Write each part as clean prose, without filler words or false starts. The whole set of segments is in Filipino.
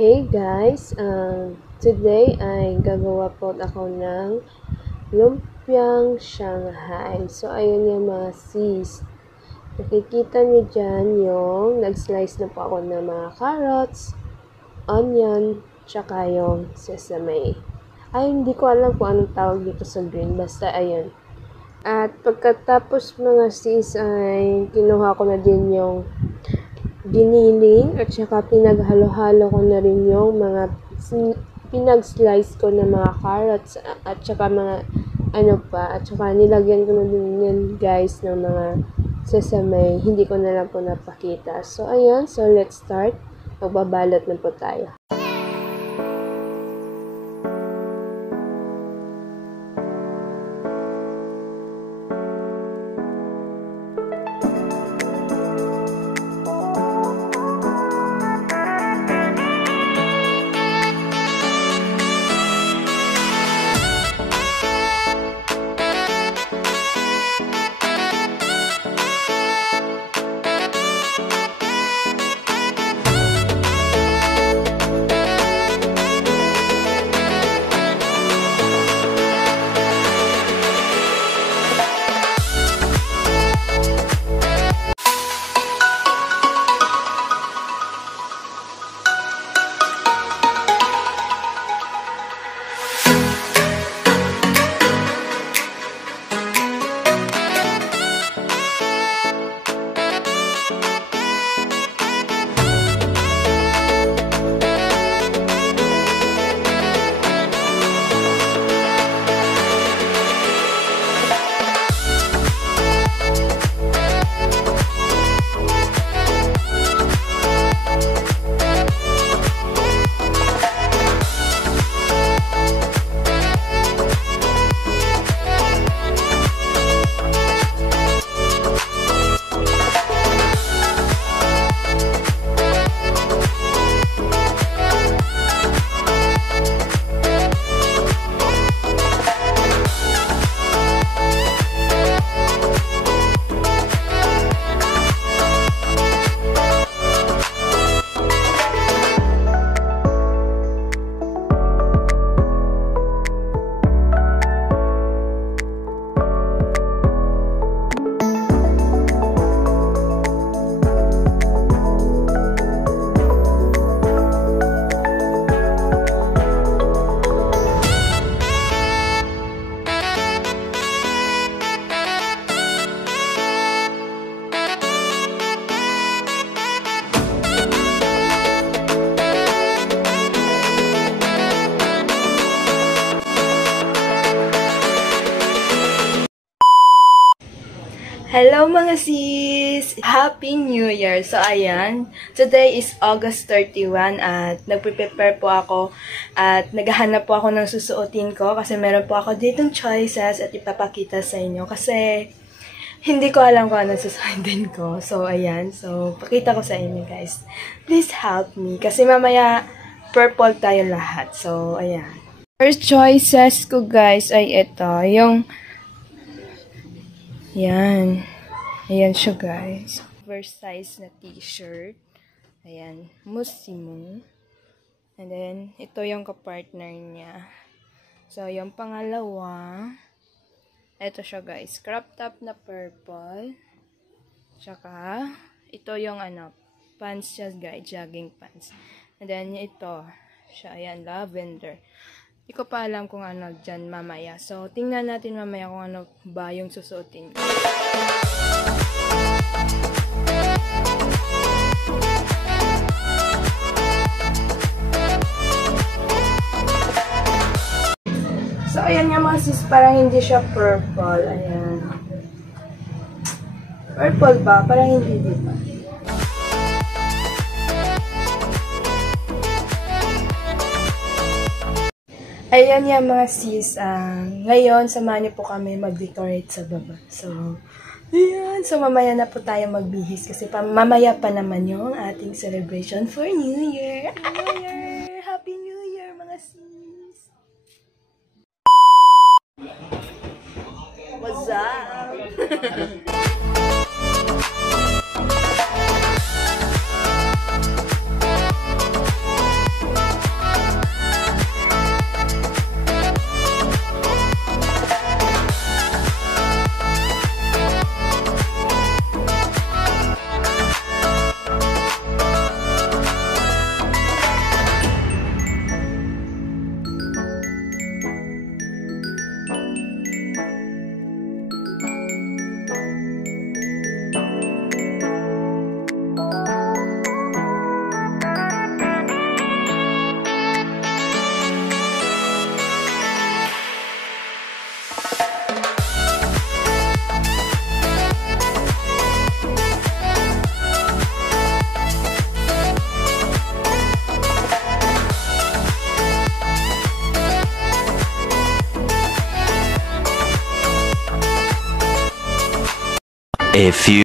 Hey guys, today ay gagawa po ako ng lumpiang Shanghai. So, ayun yung mga sis. Nakikita niyo dyan yung nag-slice na po ako ng mga carrots, onion, tsaka yung sesame. Ay, hindi ko alam kung anong tawag dito sa green. Basta, ayun. At pagkatapos mga sis ay kinuha ko na din yung giniling at saka pinaghalo-halo ko na rin yung mga pinag-slice ko na mga carrots at saka mga at saka nilagyan ko na din yan guys ng mga sesame, hindi ko na lang po napakita. So ayan, so let's start. Magbabalot na po tayo. Hello mga sis! Happy New Year! So ayan, today is August 31 at nagpe-prepare po ako at naghahanap po ako ng susuotin ko kasi meron po ako ditong choices at ipapakita sa inyo kasi hindi ko alam kung ano susuotin ko. So ayan, so pakita ko sa inyo guys. Please help me kasi mamaya purple tayo lahat. So ayan. First choices ko guys ay ito, yung yan. Ayan siya, guys. Oversize na t-shirt. Ayan. Musimo. And then, ito yung kapartner niya. So, yung pangalawa. Ito siya, guys. Crop top na purple. Tsaka, ito yung pants siya, guys. Jogging pants. And then, ito. Siya, ayan, lavender. Hindi ko pa alam kung ano dyan mamaya. So, tingnan natin mamaya kung ano ba yung susuotin ko. So, ayan nga mga sis, parang hindi siya purple. Ayan. Purple ba? Parang hindi, diba? Ayan yan mga sis, ngayon samahan niyo po kami mag-decorate sa baba. So, ayan. So, mamaya na po tayo magbihis kasi mamaya pa naman yung ating celebration for New Year. New Year! Happy New Year mga sis! What's up? A few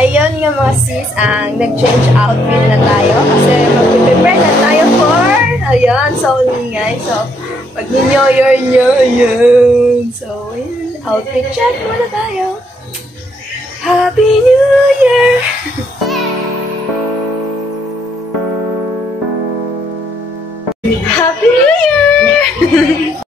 Ayun nga mga sis, ang nag-change outfit na tayo kasi mag-prepare na tayo for, ayan, Seoul guys. So, pag-New Year nyo, ayan. So, ayan, outfit check muna tayo. Happy New Year! Happy New Year!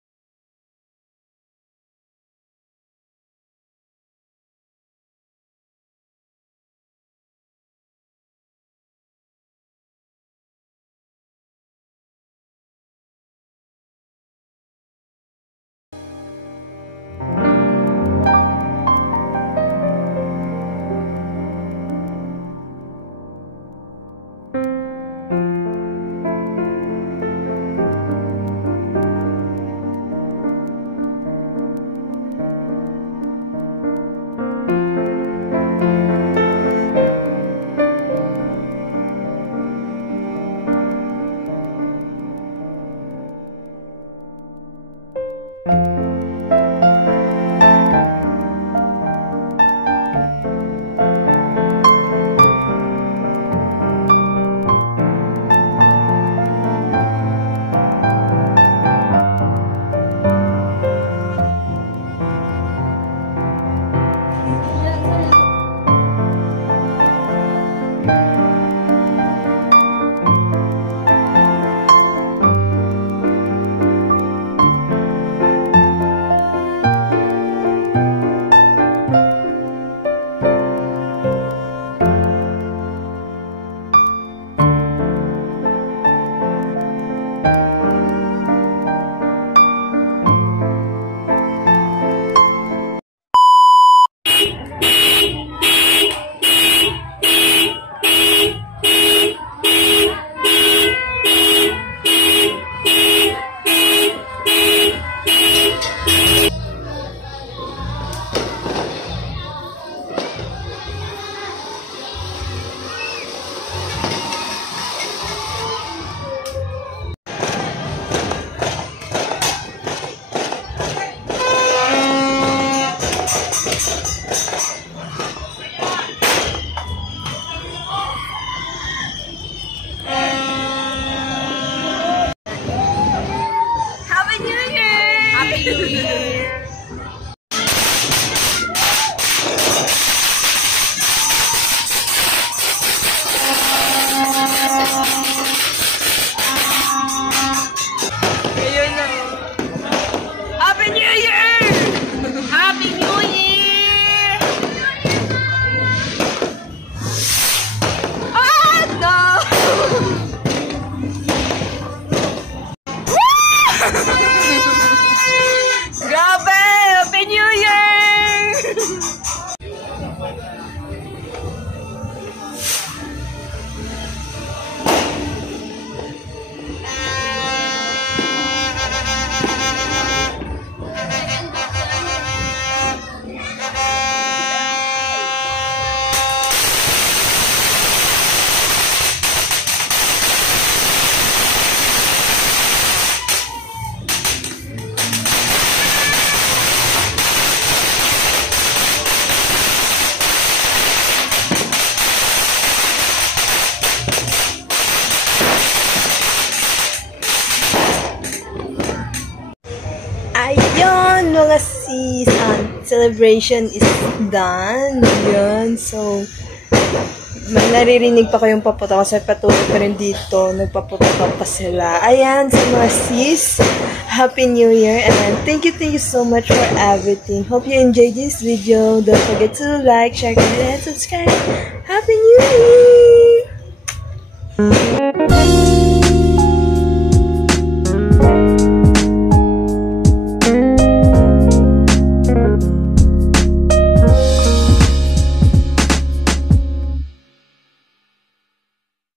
Happy New Year! Ayun na. Happy New Year! Happy New Year! Ah, no! Grabe! Happy New Year! Ayun, mga sis, celebration is done. Yun, so, may naririnig pa kayong paputok kasi patuloy pa rin dito. Nagpaputok pa sila. Ayan, sa mga sis, Happy New Year and thank you so much for everything. Hope you enjoyed this video. Don't forget to like, share, comment, and subscribe. Happy New Year!